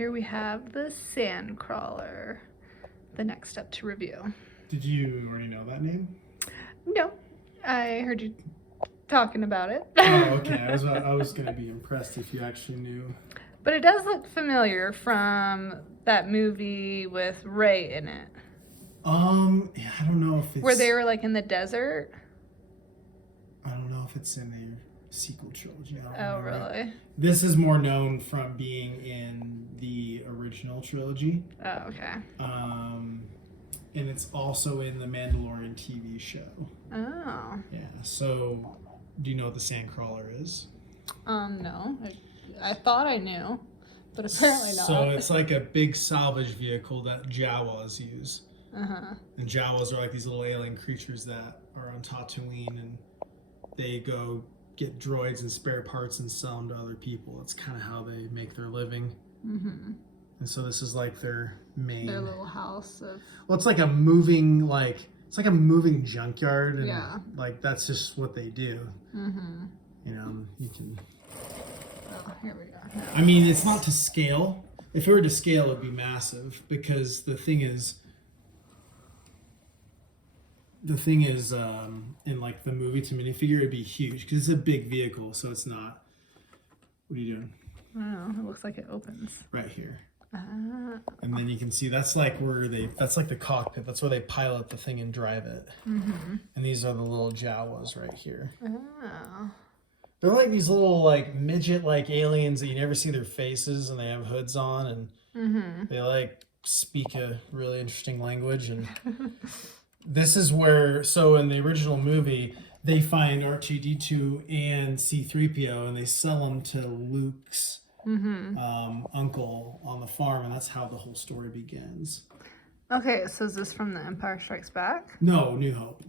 Here we have the Sandcrawler, the next step to review. Did you already know that name? No, I heard you talking about it. Oh, okay. I was gonna be impressed if you actually knew. But it does look familiar from that movie with Ray in it. Yeah, I don't know if it's Where they were like in the desert. I don't know if it's in their sequel trilogy. Oh, really? This is more known from being in the original trilogy. Oh, okay. And it's also in the Mandalorian TV show. Oh. Yeah. So, do you know what the Sandcrawler is? No. I thought I knew, but apparently not. So it's like a big salvage vehicle that Jawas use. Uh-huh. And Jawas are like these little alien creatures that are on Tatooine, and they go get droids and spare parts and sell them to other people. That's kind of how they make their living. Mm-hmm. And so this is like their main. Their little house of. Well, it's like a moving junkyard, and Yeah. like that's just what they do. Mm-hmm. You know, you can. Oh, here we go. I mean, it's not to scale. If it were to scale, it'd be massive because the thing is, in like the movie to minifigure, it'd be huge because it's a big vehicle. So it's not. What are you doing? Oh, it looks like it opens. Right here. Ah. And then you can see that's like that's like the cockpit. That's where they pilot the thing and drive it. Mm-hmm. And these are the little Jawas right here. Oh. They're like these little like midget like aliens that you never see their faces, and they have hoods on, and Mm-hmm. they like speak a really interesting language. And this is where, so in the original movie, they find R2-D2 and C-3PO, and they sell them to Luke's uncle on the farm, and that's how the whole story begins. Okay, so is this from The Empire Strikes Back? No, New Hope.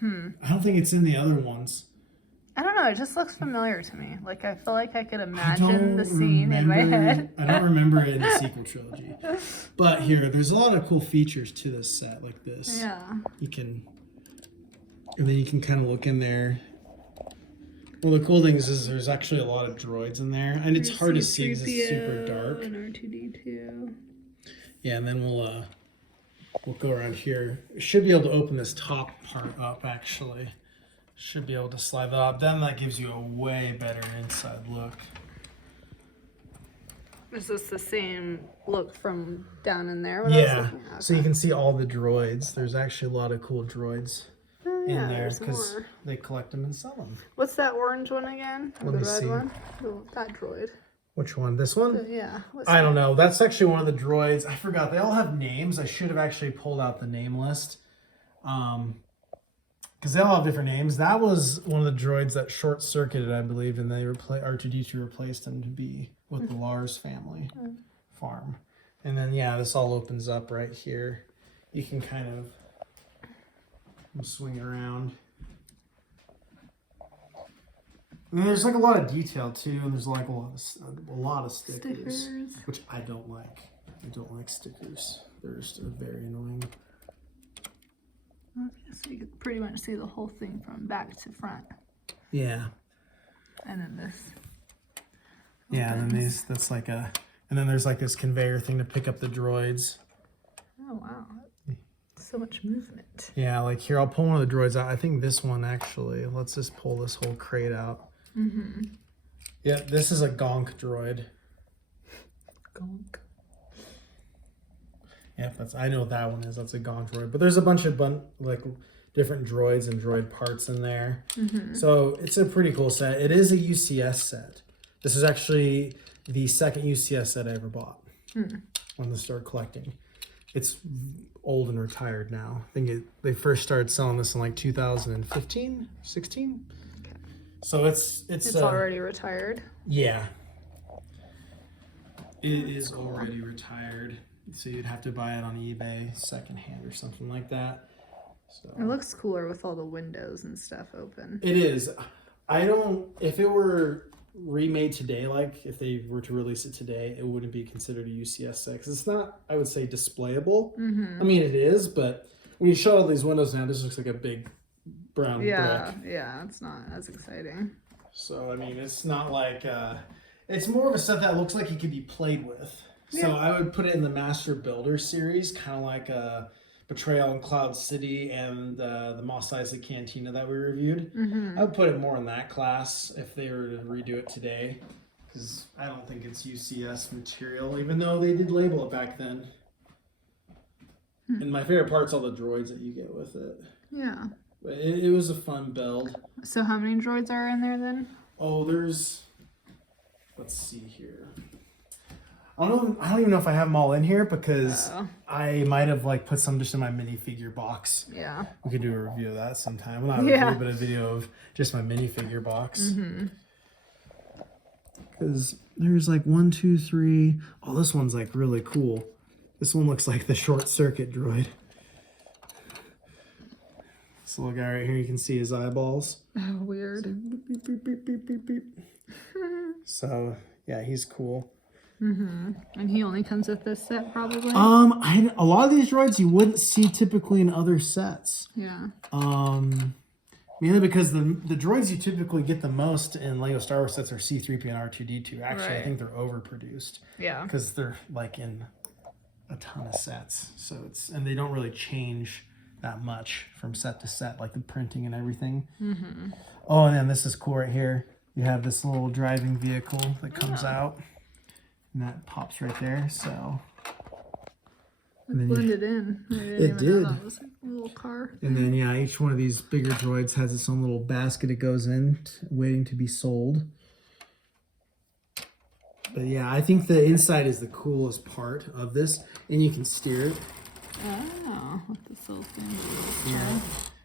I don't think it's in the other ones. I don't know, it just looks familiar to me. Like, I feel like I could imagine the scene in my head. I don't remember it in the sequel trilogy. But here, there's a lot of cool features to this set like this. Yeah. And then you can kind of look in there. Well, the cool thing is there's actually a lot of droids in there, and it's hard to see because it's super dark. And R2-D2. Yeah, and then we'll go around here. We should be able to open this top part up, actually. Should be able to slide that up. Then that gives you a way better inside look. Is this the same look from down in there? What I was Yeah, looking at? so you can see all the droids. There's actually a lot of cool droids Oh, yeah, in there there's because more. they collect them and sell them. What's that orange one again? Or Let the me red see. one? That droid. Which one? This one? Yeah. What's I don't that? know. That's actually one of the droids. I forgot. They all have names. I should have actually pulled out the name list. Because they all have different names. That was one of the droids that short-circuited, I believe, and they R2-D2 replaced him to be with the Lars family farm. And then, yeah, this all opens up right here. You can kind of swing it around. And then there's like a lot of detail too, and there's like a lot of stickers, which I don't like. I don't like stickers. They're just very annoying. Okay, so you can pretty much see the whole thing from back to front. Yeah. And then this. Yeah, and then that's like and then there's like this conveyor thing to pick up the droids. Oh, wow. So much movement. Yeah, like here, I'll pull one of the droids out. I think this one actually, let's just pull this whole crate out. Mm-hmm. Yeah, this is a Gonk droid. Gonk. Yeah, I know what that one is. That's a Gonk droid. But there's a bunch of like different droids and droid parts in there. Mm-hmm. So it's a pretty cool set. It is a UCS set. This is actually the second UCS set I ever bought when I started collecting. It's old and retired now. I think they first started selling this in like 2015, 16. Okay. So it's already retired. Yeah. It is already retired. So you'd have to buy it on eBay secondhand or something like that. So It looks cooler with all the windows and stuff open. it is. If it were remade today, like if they were to release it today, it wouldn't be considered a UCS set because it's not, I would say, displayable. I mean, it is, but when you show all these windows now, this looks like a big brown brick. Yeah, it's not as exciting. So I mean, it's not like it's more of a set that looks like it could be played with. So I would put it in the Master Builder series, kind of like a Betrayal in Cloud City and the Mos Eisley Cantina that we reviewed. I would put it more in that class if they were to redo it today, because I don't think it's UCS material, even though they did label it back then. And my favorite part's all the droids that you get with it. Yeah. But it was a fun build. So how many droids are in there then? Oh, let's see here. I don't even know if I have them all in here because I might have like put some just in my minifigure box. Yeah. We could do a review of that sometime. Well, not a review, but a video of just my minifigure box. Because there's like 1, 2, 3. Oh, this one's like really cool. This one looks like the short circuit droid. This little guy right here, you can see his eyeballs. Oh, weird. So, beep, beep, beep, beep, beep, beep. So yeah, he's cool. And he only comes with this set, probably. A lot of these droids you wouldn't see typically in other sets. Yeah. Mainly because the droids you typically get the most in Lego Star Wars sets are C-3PO and R2-D2. Actually, I think they're overproduced. Yeah. Because they're like in a ton of sets, so and they don't really change that much from set to set, like the printing and everything. Oh, and then this is cool right here. You have this little driving vehicle that comes out. And that pops right there, so. It blended in. It did. That was a little car. And then, yeah, each one of these bigger droids has its own little basket it goes in, waiting to be sold. But yeah, I think the inside is the coolest part of this, and you can steer it. Oh, with this little thing. Yeah.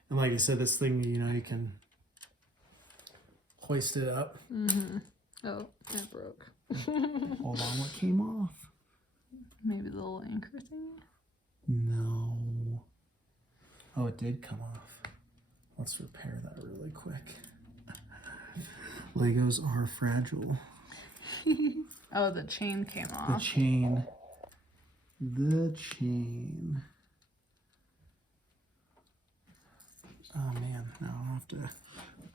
And like I said, this thing, you can hoist it up. Oh, that broke. Hold on, what came off? Maybe the little anchor thing? No. Oh, it did come off. Let's repair that really quick. Legos are fragile. Oh, the chain came off. The chain. Oh man, no, I'll have to.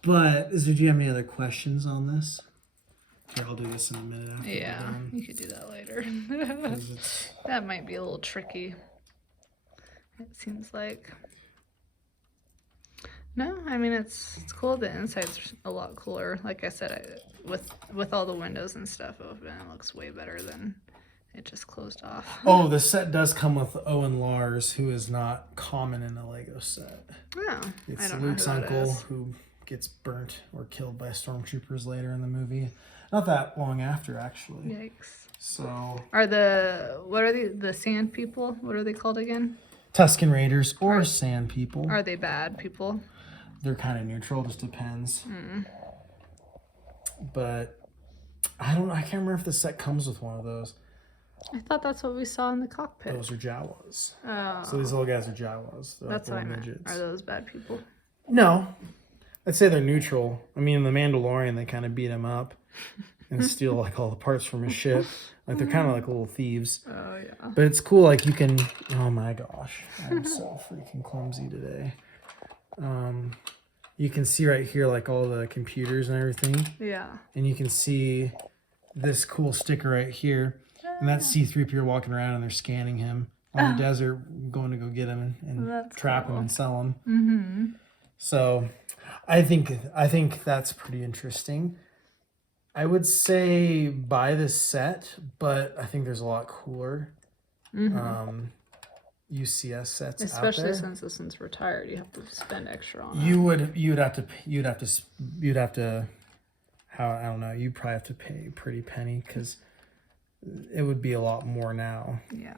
But do you have any other questions on this? Here, I'll do this in a minute after we're done. You could do that later. That might be a little tricky. It seems like. No, I mean it's cool. The inside's a lot cooler. Like I said, with all the windows and stuff open, it looks way better than it just closed off. Oh, the set does come with Owen Lars, who is not common in a Lego set. Oh, It's I don't know Luke's who that uncle is. who gets burnt or killed by stormtroopers later in the movie. Not that long after, actually. Yikes. So What are the sand people? What are they called again? Tusken Raiders or Sand People. Are they bad people? They're kind of neutral, just depends. But I can't remember if the set comes with one of those. I thought that's what we saw in the cockpit. Those are Jawas. Oh, So these little guys are Jawas. They're that's what I like meant. midgets. Are those bad people? No. I'd say they're neutral. I mean, in The Mandalorian, they kind of beat him up and steal like all the parts from his ship. Like they're kind of like little thieves. Oh, yeah. But it's cool, like you can, oh my gosh, I'm so freaking clumsy today. You can see right here like all the computers and everything. Yeah. And you can see this cool sticker right here. And that's C-3PO walking around and they're scanning him on the desert, going to go get him and trap him and sell him. So I think that's pretty interesting. I would say buy this set, but I think there's a lot cooler UCS sets Especially out there. since this one's retired, you have to spend extra on it. You'd have to I don't know, you'd probably have to pay a pretty penny because it would be a lot more now. Yeah.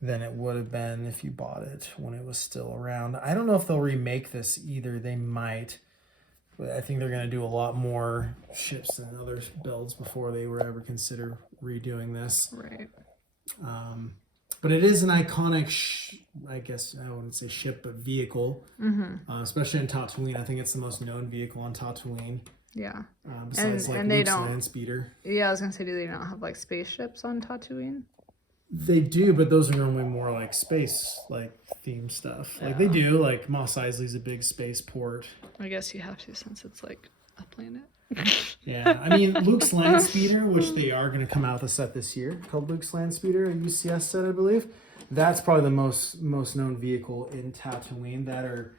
Than it would have been if you bought it when it was still around. I don't know if they'll remake this either. They might. But I think they're going to do a lot more ships than other builds before they were ever consider redoing this. Right. But it is an iconic, I guess, I wouldn't say ship, but vehicle. Especially in Tatooine. I think it's the most known vehicle on Tatooine. Yeah. Besides and like they Luke's don't. land speeder. Yeah, I was gonna say, do they not have like spaceships on Tatooine? They do, but those are normally more like space, like theme stuff. Like they do, like Mos Eisley's a big space port. I guess you have to since it's like a planet. Yeah, I mean Luke's Land Speeder, which they are going to come out with a set this year called Luke's Land Speeder, a UCS set, I believe. That's probably the most known vehicle in Tatooine. That are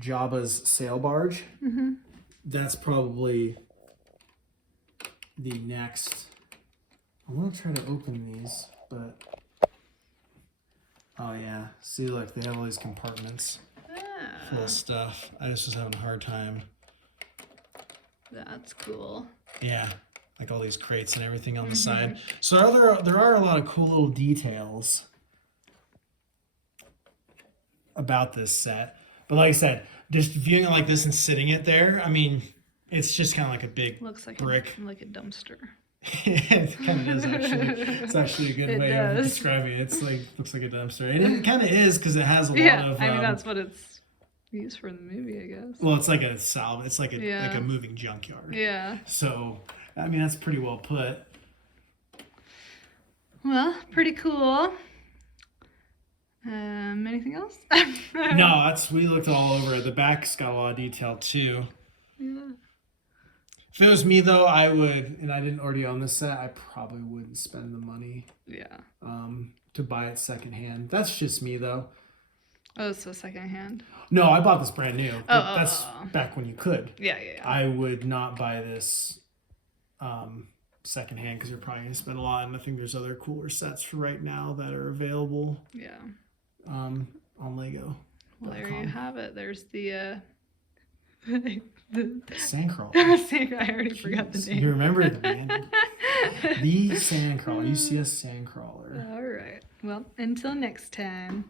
Jabba's sail barge. Mm-hmm. That's probably the next. I want to try to open these, but oh yeah, see, look, they have all these compartments full of stuff. I just was having a hard time. That's cool. Yeah, like all these crates and everything on the side. So there are a lot of cool little details about this set. But like I said, just viewing it like this and sitting it there, I mean, it's just kind of like a big Looks like brick. like a dumpster. It kind of is actually. It's actually a good way of describing it. It's like looks like a dumpster, and it kind of is because it has a lot of. I mean, that's what it's used for in the movie, I guess. Well, it's like a salve. It's like a moving junkyard. Yeah. So, I mean, that's pretty well put. Well, pretty cool. Anything else? No, we looked all over it. The back's got a lot of detail too. Yeah. If it was me though, I would, and I didn't already own this set, I probably wouldn't spend the money. Yeah. To buy it secondhand. That's just me though. Oh, so secondhand. No, I bought this brand new. Oh, that's back when you could. Yeah. I would not buy this secondhand because you're probably gonna spend a lot, and I think there's other cooler sets for right now that are available. Yeah. On Lego. Well, there you have it. There's the Sandcrawler. I already forgot the name. You remember the name? The Sandcrawler, UCS Sandcrawler. All right. Well, until next time.